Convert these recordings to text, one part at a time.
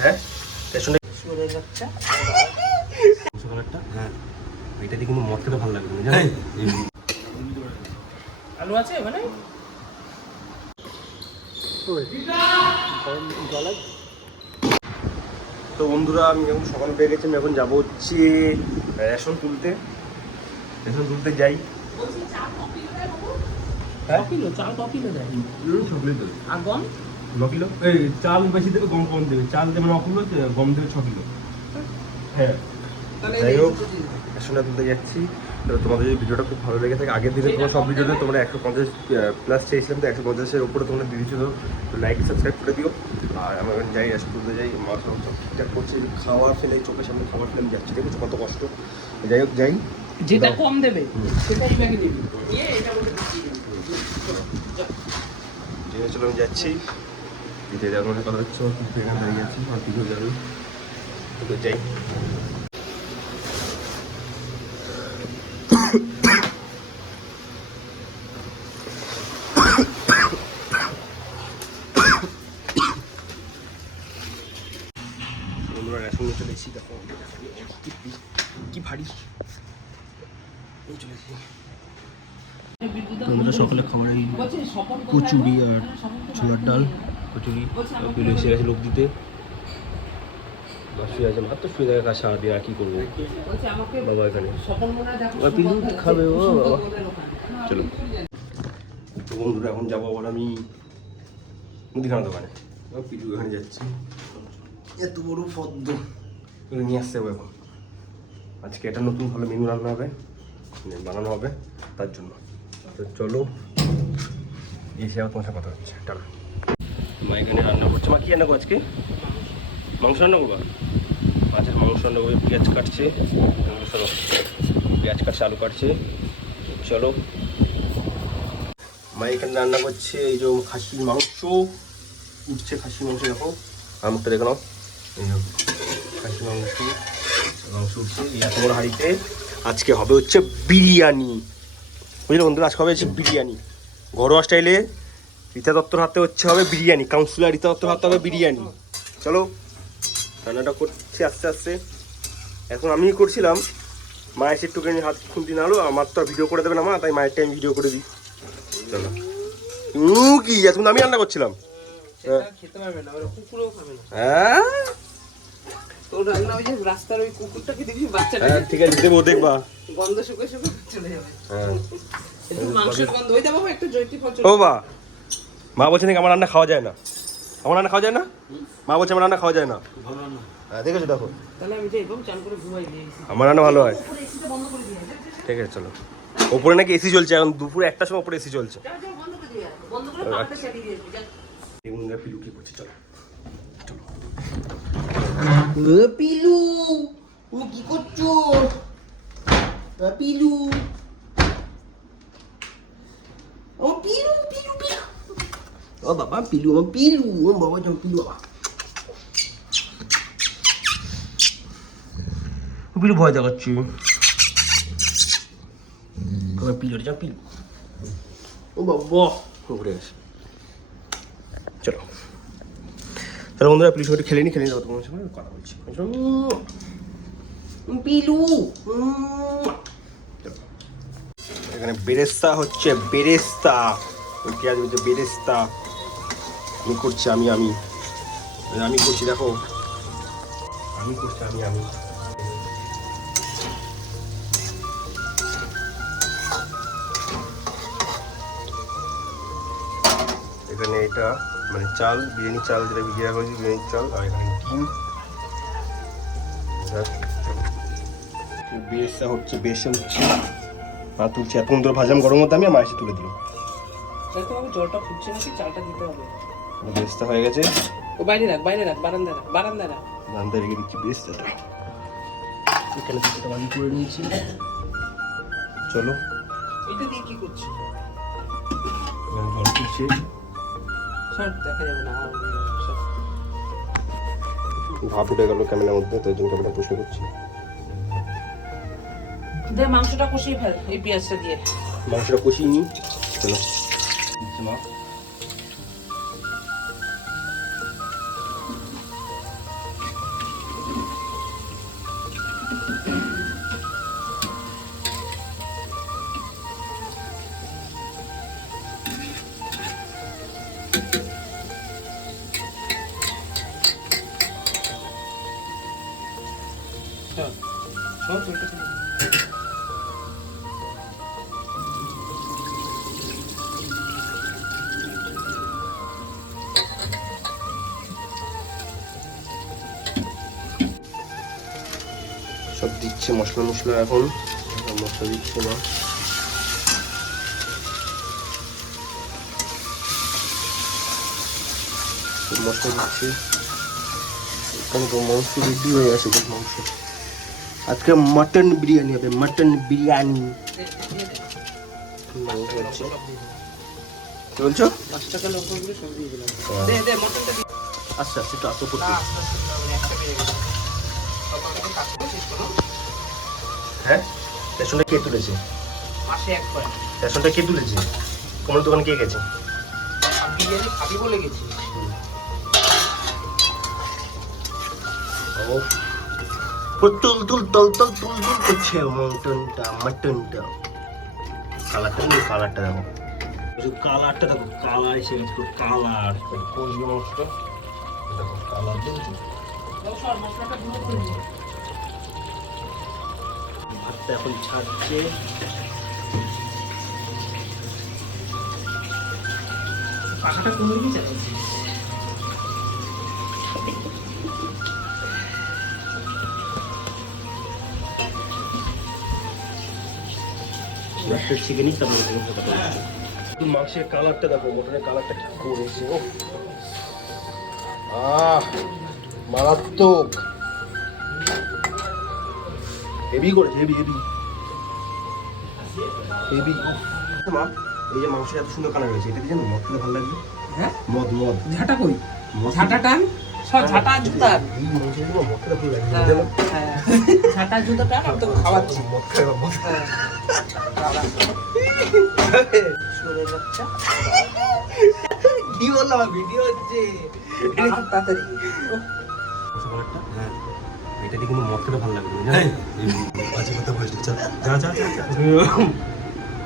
হ্যাঁ কালারটা, হ্যাঁ এটা দিয়ে কিন্তু মদ খেতে ভালো লাগবে জানো। আলু আছে মানে তো বন্ধুরা আমি এখন সকালে পেয়ে গেছি, আমি এখন যাবো হচ্ছে রেশন তুলতে যাই। হ্যাঁ কিলো চাল ক কিলো দেয়? আর গম 9 কিলো। এই চাল বেশি দেবে, গম কম দেবে। চাল দেবে 9 কিলো, গম দেবে 6 কিলো। হ্যাঁ যাই হোক রেশনটা তুলতে যাচ্ছি। তো তোমাদের যদি ভিডিওটা খুব ভালো লেগে থাকে, আগের দিনে তোমার সব ভিডিওতে তোমরা 150 প্লাস চেয়েছিলাম, তো 150-এর উপরে তোমরা দিয়ে দিচ্ছ। তো লাইক সাবস্ক্রাইব করে দিও। আর আমি এখন যাই রেশন তুলতে যাই, মা সব ঠিকঠাক করছে, খাওয়া ফেলে চোখের সামনে খাবার ফেলে আমি যাচ্ছি, দেখেছো কত কষ্ট। যাই হোক যাই, যেটা কম দেবে সেটাই ব্যাগে নিবি। চলো আমি যাচ্ছি। দিতে যাওয়ার মনে কথা হচ্ছে, এখানে দাঁড়িয়ে যাচ্ছি আর কিছু যাবে, তো যাই। আমরা রেশন নিয়ে চলে এসেছি, দেখো কি ভারী চলে এসেছি। আমরা সকালে খাবার এই কচুরি আর ছোলার ডাল, কচুরি পেলে এসে গেছে লোক দিতে। শুয়ে আছে মাত্র, শুয়ে থাকে কাজ সারা দিয়ে, আর কি করবো বাবা এখানে খাবে ও বাবা। চলো তো বন্ধুরা এখন যাবো আবার আমি মুদিখানা দোকানে, পিজু এখানে যাচ্ছি। এত বড় পদ্ম নিয়ে আসতে হবে এখন। আজকে একটা নতুন ভালো মেনু রান্না হবে, বানানো হবে তার জন্য। তো চলো এসে আবার তোমার সাথে কথা হচ্ছে। টাটা। মা এখানে রান্না করছে। মা কি রান্না করবো আজকে? মাংস রান্না করবা? আচ্ছা মাংস রান্না করবে, পেঁয়াজ কাটছে, পেঁয়াজ কাটছে, আলু কাটছে। চলো মা এখানে রান্না করছে এই যে খাসির মাংস উঠছে, খাসির মাংস দেখো, আর মুখটা দেখে নাও, এই খাসির মাংস উঠছে এত বড় হাঁড়িতে। আজকে হবে হচ্ছে বিরিয়ানি, বুঝলে বন্ধুরা, আজকে হবে হচ্ছে বিরিয়ানি ঘরোয়া স্টাইলে। রীতা দত্তর হাতে হচ্ছে হবে বিরিয়ানি, কাউন্সিলর রীতা দত্তর হাতে হবে বিরিয়ানি। চলো রান্নাটা করছি আস্তে আস্তে। এখন আমি করছিলাম, মা এসে একটুখানি হাত খুন্তি নাড়ো, আমার তো ভিডিও করে দেবে না মা, তাই মায়ের টাইম ভিডিও করে দিই। চলো কি এখন আমি রান্না করছিলাম, খেতে পারবে না, ওরা কুকুরও খাবে না। হ্যাঁ তোর রান্না ওই যে রাস্তার ওই কুকুরটাকে দেখবি, বাচ্চাটা হ্যাঁ ঠিক আছে দেবো, দেখবা গন্ধ শুকে শুকে চলে যাবে। হ্যাঁ একটু মাংসের গন্ধ ওই দেবো, একটু জয়তি ফল। ও বা মা বলছে নাকি আমার রান্না খাওয়া যায় না, আমার রান্না খাওয়া যায় না, মা বলছে আমার রান্না খাওয়া যায় না। হ্যাঁ দেখেছো দেখো, তাহলে আমি যাই এবং চান করে ঘুমাই দিয়েছি। আমার রান্না ভালো হয়। এসিটা বন্ধ করে দিয়ে ঠিক আছে চলো, ওপরে নাকি এসি চলছে, এখন দুপুরে 1টার সময় ওপরে এসি চলছে। বন্ধ করে দিয়ে, বন্ধ করে পাখাটা চালিয়ে দিয়েছি। পিলু কি করছে, চলো চলো। পিলু তুমি কি করছো? পিলু ও পিলু পিলু পিলু, ও বাবা পিলু, ও পিলু, ও বাবা যাও পিলু, বাবা পিলু ভয় দেখাচ্ছি, পিলু যাও পিলু, ও বাবা ঘুরে গেছে। চলো তাহলে বন্ধুরা পিলুর সঙ্গে খেলে যাবো, তোমার সঙ্গে কথা বলছি। পিলু এখানে বেরেস্তা হচ্ছে, বেরেস্তা পেঁয়াজ হচ্ছে বেরেস্তা আমি করছি, আমি করছি, দেখো আমি করছি, আমি এখানে এটা মানে চাল, বিরিয়ানি চাল যেটা ভিজিয়ে রাখা হয়েছে, বিরিয়ানির চাল, আর এখানে ডিম। বেরেস্তা হচ্ছে, বেসন হচ্ছে, মা তুলছে, এত সুন্দর ভাজলাম গরম মধ্যে, আমি মা এসে তুলে দিল। জলটা ফুটছে নাকি, চালটা দিতে হবে। বেরেস্তা হয়ে গেছে, ও বাইরে রাখ, বারান্দা রাখ। বারান্দায় রেখে দিচ্ছি বেরেস্তাটা, এখানে কিছুটা বাজি করে নিয়েছি। চলো এটা দিয়ে কি করছিস? জল ফুটছে, সব দেখা যাবে না। ভাপ উঠে গেল ক্যামেরার মধ্যে, তো এই জন্য ক্যামেরা প্রশ্ন করছি। দে মাংসটা কষিয়ে ফেল এই পেঁয়াজটা দিয়ে। মাংসটা কষিয়ে নিই, চলো। মা সব দিচ্ছে মশলা মশলা, এখন মশলা দিচ্ছে না। মশলা দিচ্ছি এখানে তো মাংস রেডি হয়ে আছে। মাংস আজকে মটন বিরিয়ানি হবে, মটন বিরিয়ানি। মাংস হচ্ছে কি বলছো? আস্তে আস্তে একটু আস্তে করতে। হ্যাঁ, রেশনটা কে তুলেছে? রেশনটা কে তুলেছে? কোন দোকানে কে গেছে? বিরিয়ানি খাবি বলে গেছি। তুল তুল তল তল তুল তুল করছে মটনটা, মটনটা। কালারটা দেখো, কালারটা দেখো, কালার এসে গেছে, কালার কষবে মাংসটা দেখো, কালার দেখো। ভাতটা এখন ছাড়ছে। পাখাটা কমে গিয়ে চালাচ্ছি। চিকেনই তারপরে মাংসের কালারটা দেখো, মটনের কালারটা কি করেছে। ও মারাত্মক, হেভি করেছে, হেভি হেভি হেভি। মা, এই যে মাংসের এত সুন্দর কালার হয়েছে, এটা কি জানো মদ খেলে ভালো লাগবে? হ্যাঁ, মদ মদ ঝাঁটা কই? ঝাঁটা টান, সব ঝাঁটা জুতা। এই মাংসের মদ খেলে ভালো লাগবে, হ্যাঁ, জানো? ঝাঁটা জুতা টান, আমি তোকে খাওয়াচ্ছি। মদ খাবে, মদ খাবে। কি বললাম, ভিডিও হচ্ছে তাড়াতাড়ি। হ্যাঁ, এটা দিয়ে কিন্তু মদ খেলে ভালো লাগবে, বাজে কথা বলিস যা যা যা যা।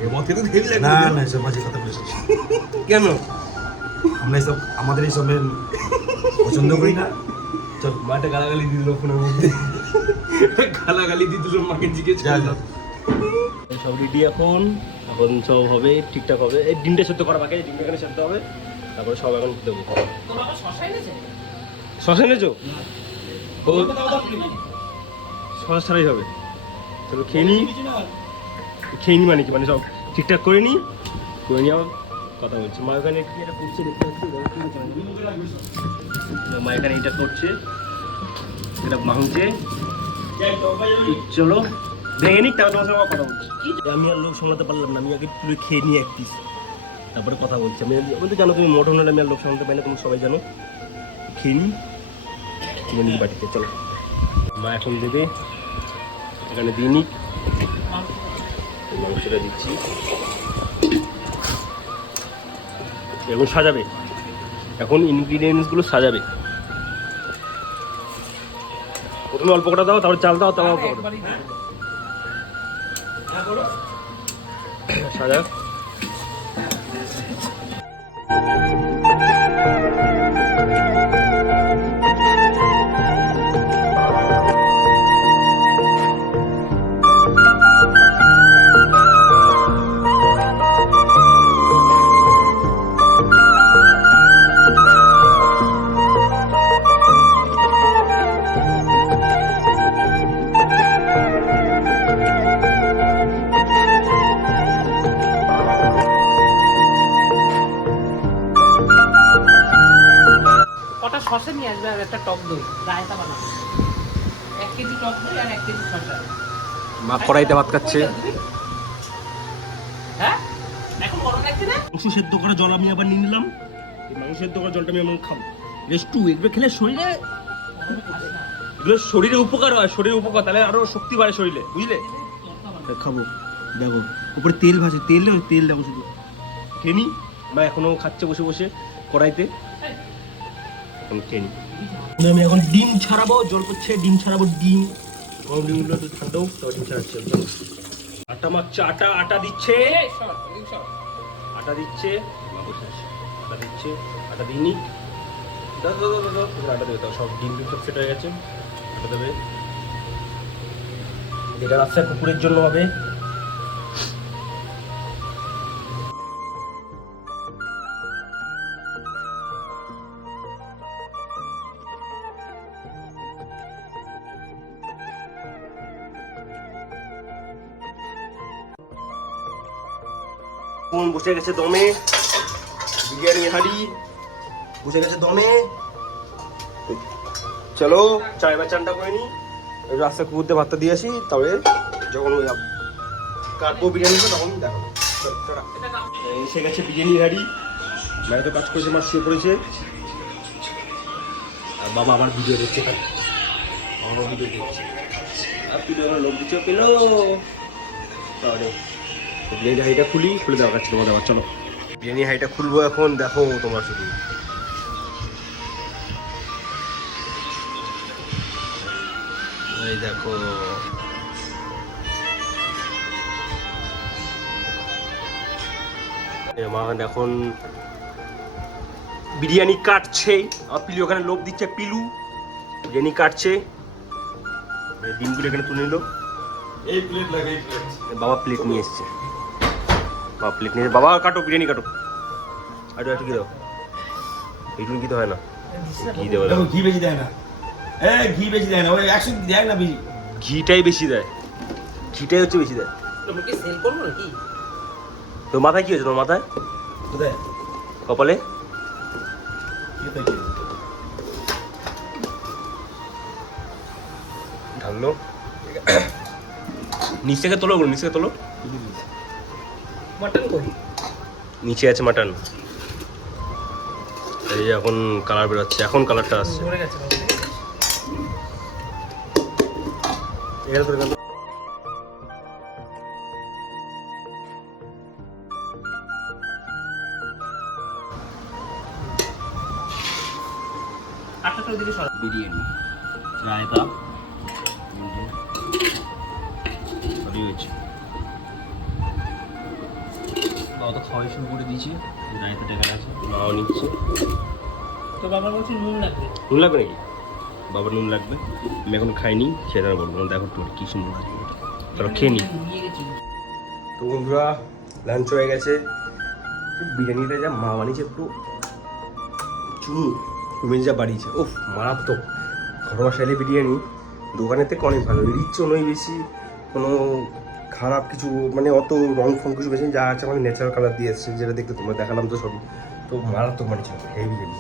এই মদ খেতে হেভি লাগবে। না না এসব বাজে কথা বলিস কেন? আমরা এসব আমাদের এইসব পছন্দ করি না। চল, মাটা গালাগালি দিয়ে দিল ফোনের মধ্যে, গালাগালি দিয়ে দিল, মাকে জিজ্ঞেস যা করলাম। যা সব রেডি, এখন এখন সব হবে, ঠিকঠাক হবে। এই ডিমটা সেদ্ধ করা বাকি, ডিমটা এখানে সেদ্ধ হবে, তারপরে সব এখন দেবো। শশা এনেছো? শশা ছাড়াই হবে। চলো খেয়ে নিই, খেয়ে নিই মানে কি, মানে সব ঠিকঠাক করে নিই, করে নিয়ে আবার কথা বলছি। মা ওখানে এটা করছে, দেখতে পাচ্ছি, মা এখানে এটা করছে, এটা ভাঙছে। চলো ভেঙে নিক, তারপর তোমার সঙ্গে কথা বলছি। আমি আর লোক সামলাতে পারলাম না, আমি আগে তুলে খেয়ে নিই এক পিস, তারপরে কথা বলছি। আমি তো জানো তুমি মটন হলে আমি আর লোক সামলাতে পারি না, তুমি সবাই জানো। খেয়ে নিই, তুলে নিই বাটিতে। চলো, মা এখন দেবে, এখানে দিয়ে নিক, মাংসটা দিচ্ছি, এখন সাজাবে, এখন ইনগ্রিডিয়েন্টসগুলো সাজাবে। প্রথমে অল্প কটা দাও, তারপর চাল দাও, তারপর অল্প কটা সাজা। শসা নিয়ে আসবে আর একটা টক দই, রায়তা বানাবো। 1 কেজি টক দই আর 1 কেজি শসা। মা কড়াইতে ভাত খাচ্ছে। হ্যাঁ, এখন গরম লাগছে না? মাংস সেদ্ধ করা জল আমি আবার নিয়ে নিলাম। এই মাংস সেদ্ধ করা জলটা আমি এমন খাবো, রেস্টু এগুলো খেলে শরীরে, এগুলো শরীরে উপকার হয়, শরীরে উপকার, তাহলে আরো শক্তি বাড়ে শরীরে, বুঝলে? খাবো, দেখো উপরে তেল ভাজে, তেল দেখো শুধু। খেয়ে নি, মা এখনো খাচ্ছে বসে বসে কড়াইতে, খেয়ে নি। আমি এখন ডিম ছাড়াবো, জল করছে, ডিম ছাড়াবো, ডিম গরম ডিমগুলো একটু ঠান্ডা হোক, তারপর ডিম ছাড়াচ্ছে। আটা মাখছে, আটা দিচ্ছে, আটা দিচ্ছে, আটা দিচ্ছে, আটা দিইনি, আটা দেবে, সব ডিম সব সেট হয়ে গেছে, আটা দেবে, যেটা রাস্তায় কুকুরের জন্য হবে। কোন বসে গেছে দমে, বিরিয়ানি হাঁড়ি বসে গেছে দমে। চলো চায় বা চানটা করে নি, রাস্তা কুকুরতে ভাতটা দিয়ে আসি, তবে যখন ওই কাটবো বিরিয়ানিটা তখন দেখো। এসে গেছে বিরিয়ানি হাঁড়ি, বাইরে তো কাজ করেছে, মাছ শুয়ে পড়েছে, আর বাবা আমার ভিডিও দেখছে, আমার ভিডিও দেখছে, আর তুই লোক দিচ্ছ পেলো। তাহলে বিরিয়ানি হাঁড়িটা খুলে দেওয়া কাছে তোমাদের আবার। চলো বিরিয়ানি হাঁড়িটা খুলবো এখন, দেখো তোমরা শুধু। এই দেখো মা এখন বিরিয়ানি কাটছে, আর পিলু ওখানে লোভ দিচ্ছে, পিলু বিরিয়ানি কাটছে। ডিমগুলো এখানে তুলে নিল, এই প্লেট লাগে, এই প্লেট। বাবা প্লেট নিয়ে এসছে, বাবা প্লেট নিয়ে, বাবা কাটো বিরিয়ানি কাটো, আর একটু কি দাও, এইটুকু কি তো হয় না, ঘি দেবো, দেখো ঘি বেশি দেয় না, ঘি বেশি দেয় না, ওই 100 দেয় না বেশি, ঘিটাই বেশি দেয়, ঘিটাই হচ্ছে বেশি দেয়। তোমাকে সেল করবো নাকি? তোর মাথায় কি হয়েছে, তোর মাথায় কোথায় কপালে কোথায় কি? ঢাললো, নিচ থেকে তোলো, নিচ থেকে তোলো, মাটন কই? নিচে আছে মাটন। এই যে এখন কালার বেরোচ্ছে, এখন কালারটা আসছে। পড়ে গেছে এখানে তোর এখানে বিরিয়ানি রায়তা সবই হয়েছে, বাবা তো খাওয়াই শুরু করে দিয়েছি। রায়তাটা এখানে আছে, মাও নিচ্ছে। তো বাবা বলছে নুন লাগবে। নুন লাগবে নাকি? বাবার নুন লাগবে, আমি এখন খাইনি, খেয়ে দেওয়া বলবো, দেখো তোর কি সুন্দর লাগবে। চলো খেয়ে নি। তো বন্ধুরা লাঞ্চ হয়ে গেছে, বিরিয়ানিটা যা মা বানিয়েছে পুরো চুমু, তুমি যা বাড়িয়েছে, ওফ মারাত্মক। ঘরোয়া স্টাইলে বিরিয়ানি, দোকানের থেকে অনেক ভালো, রিচও নয় বেশি, কোনো খারাপ কিছু মানে অত রং ফং কিছু বেশি, যা আছে মানে ন্যাচারাল কালার দিয়ে এসছে, যেটা দেখতে তোমরা দেখালাম তো সবই, তো মারাত্মক বানিয়েছে, হেভি হেভি।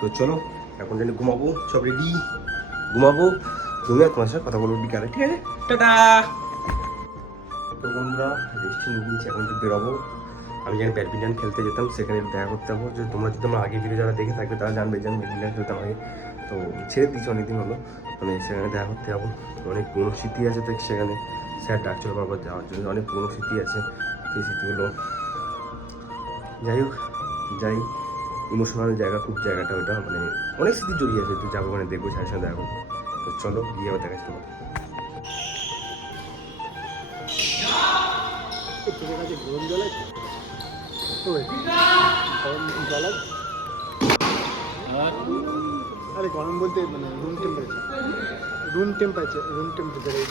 তো চলো এখন জানি ঘুমাবো, সব রেডি, ঘুমাবো, ঘুমিয়ে তোমার সাথে কথা বলবো বিকালে, ঠিক আছে? টাটা। তো বন্ধুরা রেস্ট নিয়ে নিয়েছি, এখন তো বেরোবো। আমি যখন ব্যাডমিন্টন খেলতে যেতাম সেখানে দেখা করতে হবো, যে তোমরা যদি আমার আগে ভিডিও যারা দেখে থাকবে তারা জানবে যে আমি ব্যাডমিন্টন খেলতাম আগে, তো ছেড়ে দিয়েছি অনেকদিন হলো, মানে সেখানে দেখা করতে যাবো। অনেক পুরনো স্মৃতি আছে, তো সেখানে স্যার ডাকছিল বারবার যাওয়ার জন্য, অনেক পুরনো স্মৃতি আছে, সেই স্মৃতিগুলো যাই হোক, যাই ইমোশনাল জায়গা, খুব জায়গাটা ওটা, মানে অনেক স্মৃতি জড়িয়ে আছে, তো যাবো মানে দেখবো, স্যারের সাথে দেখা করবো। তো চলো গিয়ে আবার দেখাচ্ছি তোমাকে। গরম জল আছে, গরম জল আছে, আরে গরম বলতে মানে রুম টেম্পারেচার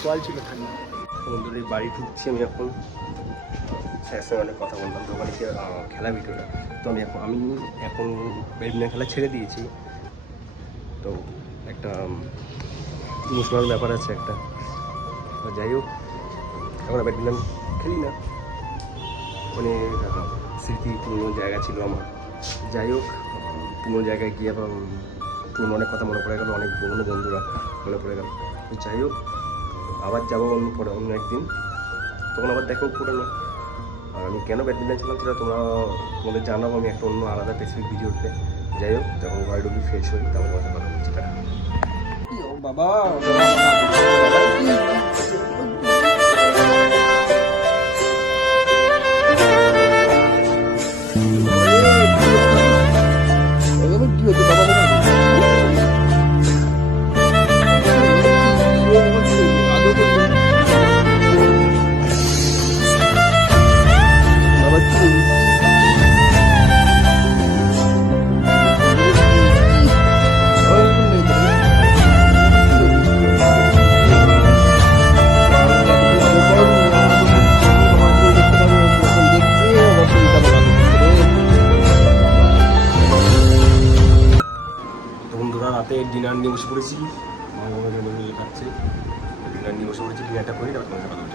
জল ছিল ঠান্ডা। বন্ধুদের বাড়ি ঢুকছি আমি এখন, স্যারের সঙ্গে অনেক কথা বললাম, তো ওখানে খেলা ভিডিওটা, তো আমি এখন ব্যাডমিন্টন খেলা ছেড়ে দিয়েছি, তো একটা ইমোশনাল ব্যাপার আছে একটা, তো যাই হোক এখন ব্যাডমিন্টন খেলি না, মানে স্মৃতি পুরনো জায়গা ছিল আমার, যাই হোক পুরনো জায়গায় গিয়ে আবার পুরনো অনেক কথা মনে পড়ে গেলো, অনেক পুরনো বন্ধুরা মনে পড়ে গেল, তো যাই হোক আবার যাবো অন্য একদিন, তখন আবার দেখাও পুরনো। আর আমি কেন ব্যাডমিন্টন খেলাম সেটা তোমাদের জানাবো আমি একটা অন্য আলাদা স্পেসিফিক ভিডিওতে। যাই হোক যখন ঘরে ঢুকি ফ্রেশ হই তখন কথা কথা বলছি, টাটা। বাবা কি হচ্ছে বাবা? ডিনার নিয়ে বসে পড়েছি, মা বাবা জন্য মিলে খাচ্ছে, ডিনার নিয়ে বসে পড়েছি, ডিনারটা করি তারপর তোমাদের কথা বলবো।